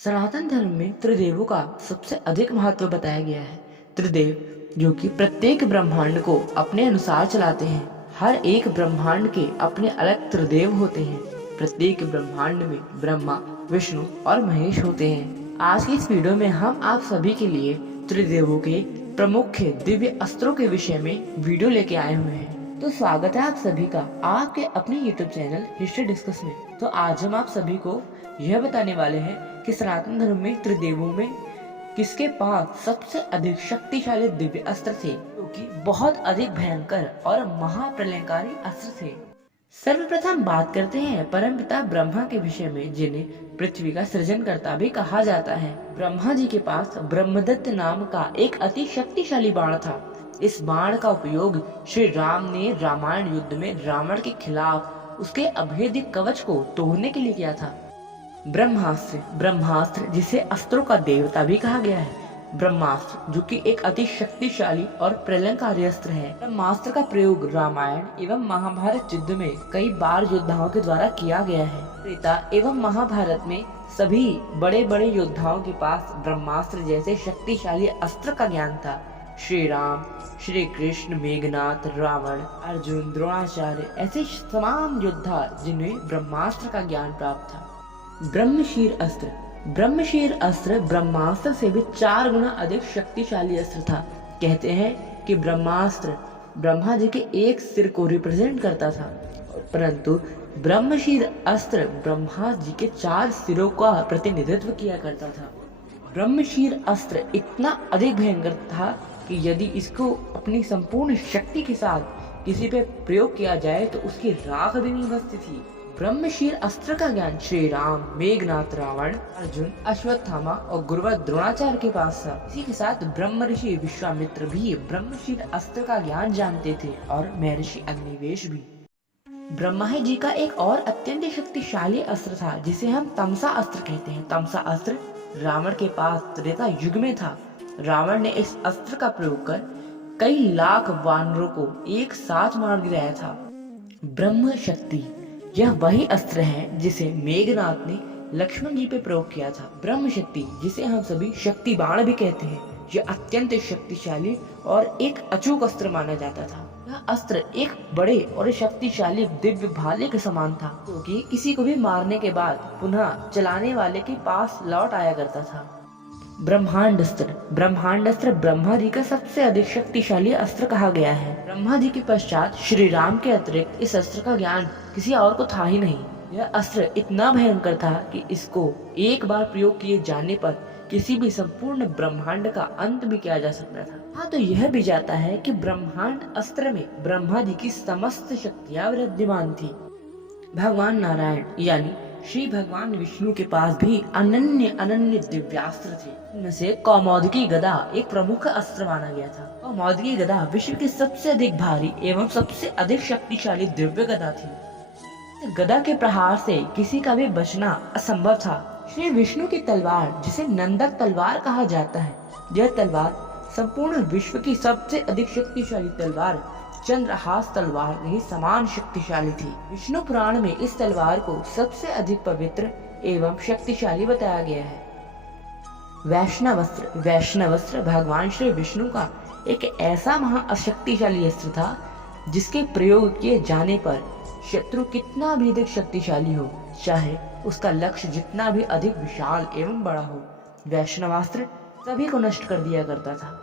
सनातन धर्म में त्रिदेवों का सबसे अधिक महत्व बताया गया है। त्रिदेव जो कि प्रत्येक ब्रह्मांड को अपने अनुसार चलाते हैं। हर एक ब्रह्मांड के अपने अलग त्रिदेव होते हैं। प्रत्येक ब्रह्मांड में ब्रह्मा, विष्णु और महेश होते हैं। आज की इस वीडियो में हम आप सभी के लिए त्रिदेवों के प्रमुख दिव्य अस्त्रों के विषय में वीडियो लेके आए हुए हैं। तो स्वागत है आप सभी का आपके अपने YouTube चैनल हिस्ट्री डिस्कस में। तो आज हम आप सभी को यह बताने वाले हैं कि सनातन धर्म में त्रिदेवों में किसके पास सबसे अधिक शक्तिशाली दिव्य अस्त्र थे, जो कि बहुत अधिक भयंकर और महाप्रलयकारी अस्त्र थे। सर्वप्रथम बात करते हैं परमपिता ब्रह्मा के विषय में, जिन्हें पृथ्वी का सृजनकर्ता भी कहा जाता है। ब्रह्मा जी के पास ब्रह्मदत्त नाम का एक अति शक्तिशाली बाण था। इस बाण का उपयोग श्री राम ने रामायण युद्ध में रावण के खिलाफ उसके अभेद्य कवच को तोड़ने के लिए किया था। ब्रह्मास्त्र जिसे अस्त्रों का देवता भी कहा गया है। ब्रह्मास्त्र जो कि एक अति शक्तिशाली और प्रलयंकारी अस्त्र है। ब्रह्मास्त्र का प्रयोग रामायण एवं महाभारत युद्ध में कई बार योद्धाओं के द्वारा किया गया है। त्रेता एवं महाभारत में सभी बड़े बड़े योद्धाओं के पास ब्रह्मास्त्र जैसे शक्तिशाली अस्त्र का ज्ञान था। श्री राम, श्री कृष्ण, मेघनाथ, रावण, अर्जुन, द्रोणाचार्य ऐसे तमाम योद्धा जिन्हें ब्रह्मास्त्र का ज्ञान प्राप्त था। ब्रह्मशीर अस्त्र ब्रह्मास्त्र से भी 4 गुना अधिक शक्तिशाली अस्त्र था। कहते हैं कि ब्रह्मास्त्र ब्रह्मा जी के एक सिर को रिप्रेजेंट करता था, परंतु ब्रह्मशीर अस्त्र ब्रह्मा जी के 4 सिरों का प्रतिनिधित्व किया करता था। ब्रह्मशीर अस्त्र इतना अधिक भयंकर था कि यदि इसको अपनी संपूर्ण शक्ति के साथ किसी पे प्रयोग किया जाए तो उसकी राख भी नहीं बचती थी। ब्रह्मशीर अस्त्र का ज्ञान श्री राम, मेघनाथ, रावण, अर्जुन, अश्वत्थामा और गुरुवत द्रोणाचार्य के पास था। इसी के साथ ब्रह्म ऋषि विश्वामित्र भी ब्रह्मशीर अस्त्र का ज्ञान जानते थे और महर्षि अग्निवेश भी। ब्रह्मा जी का एक और अत्यंत शक्तिशाली अस्त्र था जिसे हम तमसा अस्त्र कहते हैं। तमसा अस्त्र रावण के पास त्रेता युग में था। रावण ने इस अस्त्र का प्रयोग कर कई लाख वानरों को एक साथ मार गिराया था। ब्रह्म शक्ति यह वही अस्त्र है जिसे मेघनाथ ने लक्ष्मण जी पे प्रयोग किया था। ब्रह्म शक्ति जिसे हम सभी शक्ति बाण भी कहते हैं, यह अत्यंत शक्तिशाली और एक अचूक अस्त्र माना जाता था। यह अस्त्र एक बड़े और शक्तिशाली दिव्य भाले के समान था, क्योंकि किसी को भी मारने के बाद पुनः चलाने वाले के पास लौट आया करता था। ब्रह्मांड अस्त्र ब्रह्मा जी का सबसे अधिक शक्तिशाली अस्त्र कहा गया है। ब्रह्मा जी के पश्चात श्री राम के अतिरिक्त इस अस्त्र का ज्ञान किसी और को था ही नहीं। यह अस्त्र इतना भयंकर था कि इसको एक बार प्रयोग किए जाने पर किसी भी संपूर्ण ब्रह्मांड का अंत भी किया जा सकता था। हाँ, तो यह भी जाता है कि ब्रह्मांड अस्त्र में ब्रह्मा जी की समस्त शक्तियां विद्यमान थी। भगवान नारायण यानी श्री भगवान विष्णु के पास भी अनन्य दिव्यास्त्र थे। इनमें से कौमोदकी गदा एक प्रमुख अस्त्र माना गया था। कौमोदकी गदा विश्व की सबसे अधिक भारी एवं सबसे अधिक शक्तिशाली दिव्य गदा थी। गदा के प्रहार से किसी का भी बचना असंभव था। श्री विष्णु की तलवार जिसे नंदक तलवार कहा जाता है, यह तलवार संपूर्ण विश्व की सबसे अधिक शक्तिशाली तलवार चंद्रहास तलवार ही समान शक्तिशाली थी। विष्णु पुराण में इस तलवार को सबसे अधिक पवित्र एवं शक्तिशाली बताया गया है। वैष्णवस्त्र भगवान श्री विष्णु का एक ऐसा महाशक्तिशाली अस्त्र था जिसके प्रयोग किए जाने पर शत्रु कितना भी अधिक शक्तिशाली हो, चाहे उसका लक्ष्य जितना भी अधिक विशाल एवं बड़ा हो, वैष्णवास्त्र सभी को नष्ट कर दिया करता था।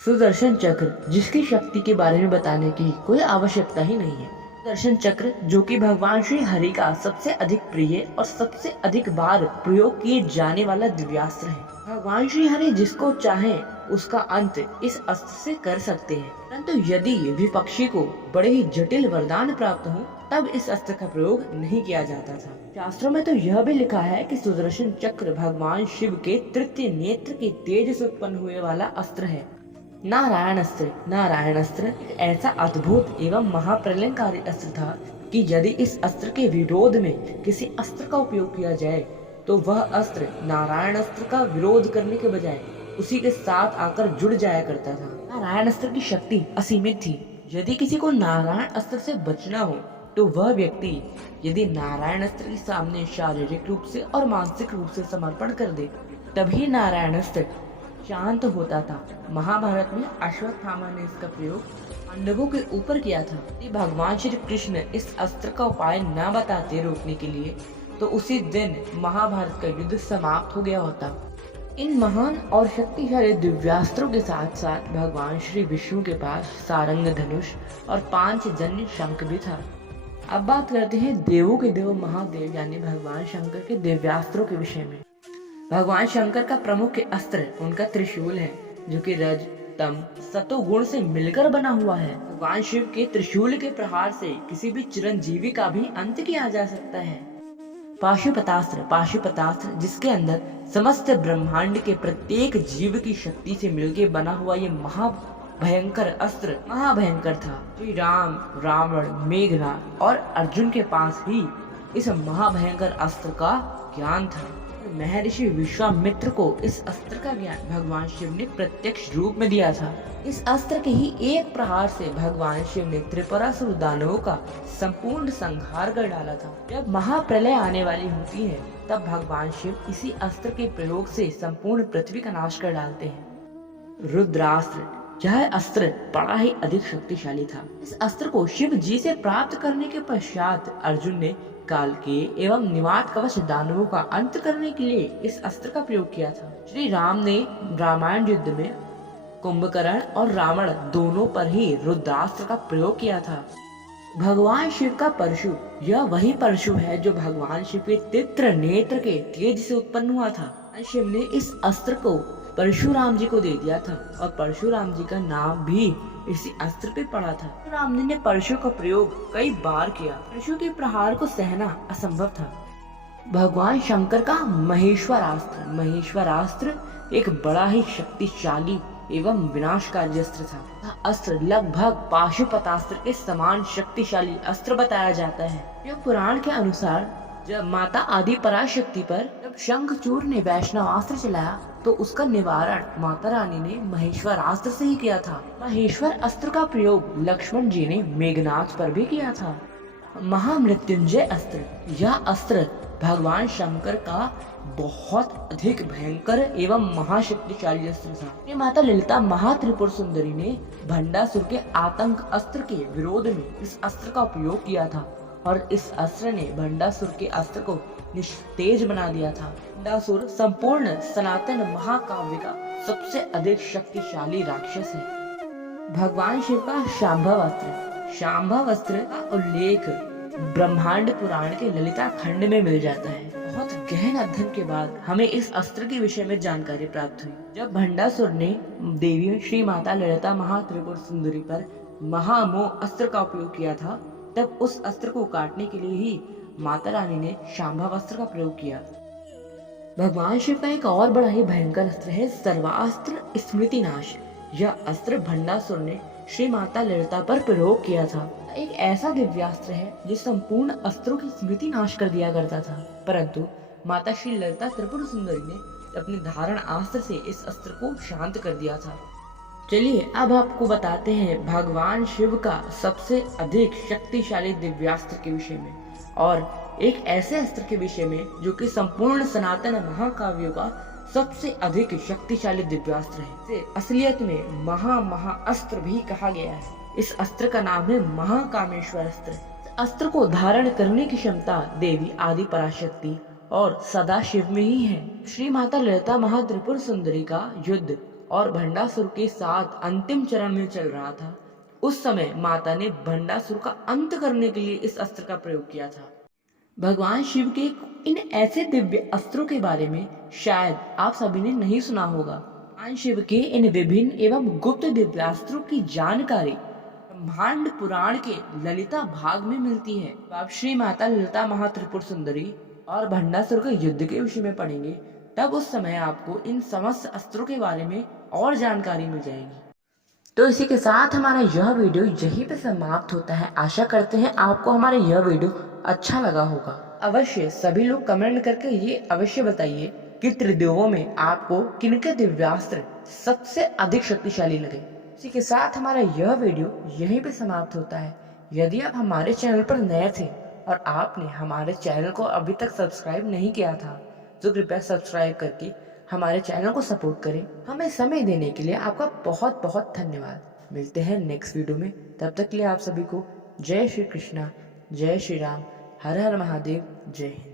सुदर्शन चक्र जिसकी शक्ति के बारे में बताने की कोई आवश्यकता ही नहीं है। सुदर्शन चक्र जो कि भगवान श्री हरि का सबसे अधिक प्रिय और सबसे अधिक बार प्रयोग किए जाने वाला दिव्यास्त्र है। भगवान श्री हरि जिसको चाहे उसका अंत इस अस्त्र से कर सकते हैं, परंतु यदि विपक्षी को बड़े ही जटिल वरदान प्राप्त हो तब इस अस्त्र का प्रयोग नहीं किया जाता था। शास्त्रों में तो यह भी लिखा है कि सुदर्शन चक्र भगवान शिव के तृतीय नेत्र के तेज से उत्पन्न हुए वाला अस्त्र है। नारायण अस्त्र एक ऐसा अद्भुत एवं महाप्रलयंकारी अस्त्र था कि यदि इस अस्त्र के विरोध में किसी अस्त्र का उपयोग किया जाए तो वह अस्त्र नारायण अस्त्र का विरोध करने के बजाय उसी के साथ आकर जुड़ जाया करता था। नारायण अस्त्र की शक्ति असीमित थी। यदि किसी को नारायण अस्त्र से बचना हो तो वह व्यक्ति यदि नारायण अस्त्र के सामने शारीरिक रूप से और मानसिक रूप से समर्पण कर दे तभी नारायण अस्त्र शांत होता था। महाभारत में अश्वत्थामा ने इसका प्रयोग पांडवों के ऊपर किया था। यदि भगवान श्री कृष्ण इस अस्त्र का उपाय न बताते रोकने के लिए तो उसी दिन महाभारत का युद्ध समाप्त हो गया होता। इन महान और शक्तिशाली दिव्यास्त्रों के साथ साथ भगवान श्री विष्णु के पास सारंग धनुष और पांचजन्य शंख भी था। अब बात करते हैं देवों के देव महादेव यानी भगवान शंकर के दिव्यास्त्रों के विषय में। भगवान शंकर का प्रमुख अस्त्र उनका त्रिशूल है, जो कि रज तम सतो गुण से मिलकर बना हुआ है। भगवान शिव के त्रिशूल के प्रहार से किसी भी चिरंजीवी का भी अंत किया जा सकता है। पाशुपतास्त्र जिसके अंदर समस्त ब्रह्मांड के प्रत्येक जीव की शक्ति से मिलकर बना हुआ ये महाभयंकर अस्त्र महाभयंकर था। श्री राम, रावण, मेघनाद और अर्जुन के पास ही इस महाभयंकर अस्त्र का ज्ञान था। महर्षि विश्वामित्र को इस अस्त्र का ज्ञान भगवान शिव ने प्रत्यक्ष रूप में दिया था। इस अस्त्र के ही एक प्रहार से भगवान शिव ने त्रिपुरासुर दानवों का संपूर्ण संहार कर डाला था। जब महाप्रलय आने वाली होती है तब भगवान शिव इसी अस्त्र के प्रयोग से संपूर्ण पृथ्वी का नाश कर डालते हैं। रुद्रास्त्र, यह अस्त्र बड़ा ही अधिक शक्तिशाली था। इस अस्त्र को शिव जी से प्राप्त करने के पश्चात अर्जुन ने कालके एवं निवात कवच दानवों का अंत करने के लिए इस अस्त्र का प्रयोग किया था। श्री राम ने रामायण युद्ध में कुंभकर्ण और रावण दोनों पर ही रुद्रास्त्र का प्रयोग किया था। भगवान शिव का परशु, यह वही परशु है जो भगवान शिव के तीव्र नेत्र के तेज से उत्पन्न हुआ था। शिव ने इस अस्त्र को परशुराम जी को दे दिया था और परशुराम जी का नाम भी इसी अस्त्र पे पड़ा था। राम ने परशु का प्रयोग कई बार किया। परशु के प्रहार को सहना असंभव था। भगवान शंकर का महेश्वरास्त्र एक बड़ा ही शक्तिशाली एवं विनाशकारी अस्त्र था। यह अस्त्र लगभग पाशुपतास्त्र के समान शक्तिशाली अस्त्र बताया जाता है। यह पुराण के अनुसार जब माता आदि पराशक्ति पर जब शंखचूड़ ने वैष्णवास्त्र चलाया तो उसका निवारण माता रानी ने महेश्वरास्त्र से ही किया था। महेश्वर अस्त्र का प्रयोग लक्ष्मण जी ने मेघनाद पर भी किया था। महामृत्युंजय अस्त्र, यह अस्त्र भगवान शंकर का बहुत अधिक भयंकर एवं महाशक्तिशाली अस्त्र था। माता ललिता महात्रिपुर सुंदरी ने भंडासुर के आतंक अस्त्र के विरोध में इस अस्त्र का उपयोग किया था और इस अस्त्र ने भंडासुर के अस्त्र को निस्तेज बना दिया था। भंडासुर संपूर्ण सनातन महाकाव्य का सबसे अधिक शक्तिशाली राक्षस है। भगवान शिव का शांभव अस्त्र का उल्लेख ब्रह्मांड पुराण के ललिता खंड में मिल जाता है। बहुत गहन अध्ययन के बाद हमें इस अस्त्र के विषय में जानकारी प्राप्त हुई। जब भंडासुर ने देवी श्री माता ललिता महात्रिपुर सुंदरी पर महामोह अस्त्र का उपयोग किया था तब उस अस्त्र को काटने के लिए ही माता रानी ने शांभव अस्त्र का प्रयोग किया। भगवान शिव का एक और बड़ा ही भयंकर अस्त्र है सर्वास्त्र स्मृति नाश। यह अस्त्र भंडासुर ने श्री माता ललिता पर प्रयोग किया था। एक ऐसा दिव्यास्त्र है जो संपूर्ण अस्त्रों की स्मृति नाश कर दिया करता था, परंतु माता श्री ललिता त्रिपुर सुंदरी ने अपने धारण अस्त्र से इस अस्त्र को शांत कर दिया था। चलिए अब आपको बताते हैं भगवान शिव का सबसे अधिक शक्तिशाली दिव्यास्त्र के विषय में और एक ऐसे अस्त्र के विषय में जो कि संपूर्ण सनातन महाकाव्यों का सबसे अधिक शक्तिशाली दिव्यास्त्र है। इसे असलियत में महाअस्त्र भी कहा गया है। इस अस्त्र का नाम है महाकामेश्वर अस्त्र। अस्त्र को धारण करने की क्षमता देवी आदि पराशक्ति और सदा शिव में ही है। श्री माता ललिता महात्रिपुर सुंदरी का युद्ध और भंडासुर के साथ अंतिम चरण में चल रहा था। उस समय माता ने भंडासुर का अंत करने के लिए इस अस्त्र का प्रयोग किया था। भगवान शिव के इन ऐसे दिव्य अस्त्रों के बारे में शायद आप सभी ने नहीं सुना होगा। भगवान शिव के इन विभिन्न एवं गुप्त दिव्यास्त्रों की जानकारी ब्रह्मांड पुराण के ललिता भाग में मिलती है। आप श्री माता ललिता महात्रिपुर सुंदरी और भंडासुर के युद्ध के विषय में पढ़ेंगे तब उस समय आपको इन समस्त अस्त्रों के बारे में और जानकारी मिल जाएगी। तो इसी के साथ हमारा यह वीडियो यहीं पे समाप्त होता है। आशा करते हैं आपको हमारा यह वीडियो अच्छा लगा होगा। अवश्य सभी लोग कमेंट करके ये अवश्य बताइए कि त्रिदेवों में आपको किनके दिव्यास्त्र सबसे अधिक शक्तिशाली लगे। इसी के साथ हमारा यह वीडियो यहीं पे समाप्त होता है। यदि आप हमारे चैनल पर नए थे और आपने हमारे चैनल को अभी तक सब्सक्राइब नहीं किया था तो कृपया सब्सक्राइब करके हमारे चैनल को सपोर्ट करें। हमें समय देने के लिए आपका बहुत बहुत धन्यवाद। मिलते हैं नेक्स्ट वीडियो में, तब तक के लिए आप सभी को जय श्री कृष्णा, जय श्री राम, हर हर महादेव, जय हिंद।